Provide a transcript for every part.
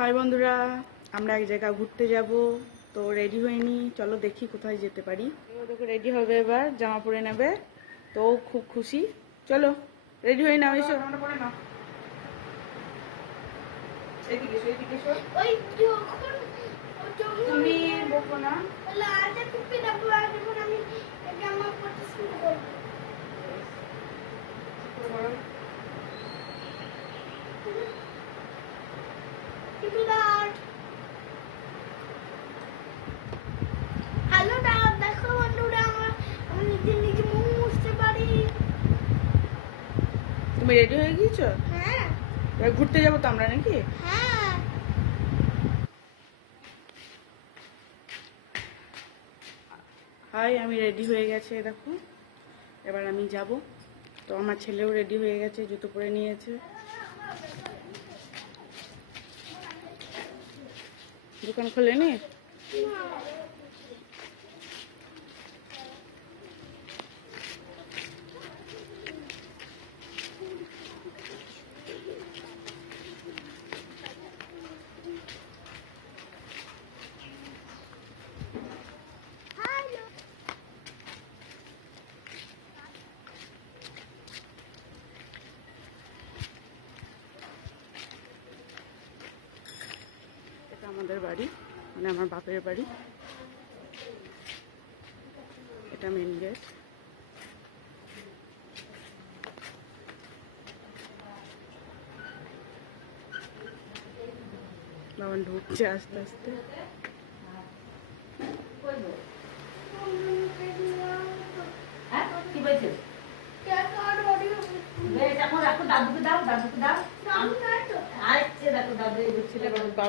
High বন্ধুরা, আমরা এক জায়গা ঘুরতে যাব। তো রেডি হইনি, চলো দেখি কোথায় যেতে পারি। ওদেরকে রেডি হবে, এবার জামা পরে নেবে। তো খুব খুশি। চলো রেডি হয়ে নাও, এসো জামাটা পরে নাও। এদিকে এসো, এদিকে এসো। ওই যখন তুমি বকো না। লালটা টুপি দেবো আর যখন আমি জামা পরতে শুরু করব। টুপি দাও। হ্যালো দাদা, দেখো বন্ধুরা, আমি নিজে নিজে মুখ মুছতে পারি। তুমি রেডি হয়ে গিয়েছো? হ্যাঁ এবার ঘুরতে যাবো তো আমরা, নাকি? হ্যাঁ। হাই, আমি রেডি হয়ে গেছে, দেখো। এবার আমি যাব। তো আমার ছেলেও রেডি হয়ে গেছে, জুতো পরে নিয়েছে। দোকান খোলেনি? এটা আমাদের বাড়ি, মানে আমার বাপের বাড়ি। এটা মেন গেট। বাবা ঢুকছে আস্তে আস্তে।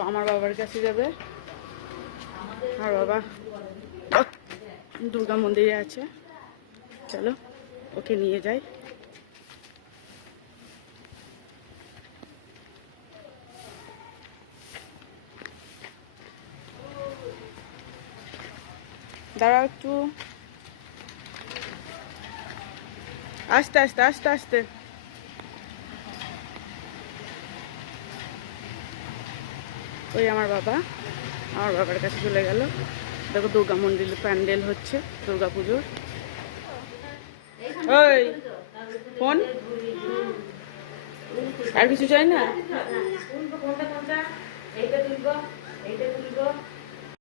আমার বাবার কাছে যাবে। আর বাবা দুর্গা মন্দিরে আছে, চলো ওকে নিয়ে যাই। দাঁড়াও একটু, আস্তে আস্তে আস্তে আস্তে। ওই আমার বাবার কাছে চলে গেল। দেখো দুর্গা মন্দির প্যান্ডেল হচ্ছে দুর্গা পুজোর। ওই ফোন আর কিছু চাই না।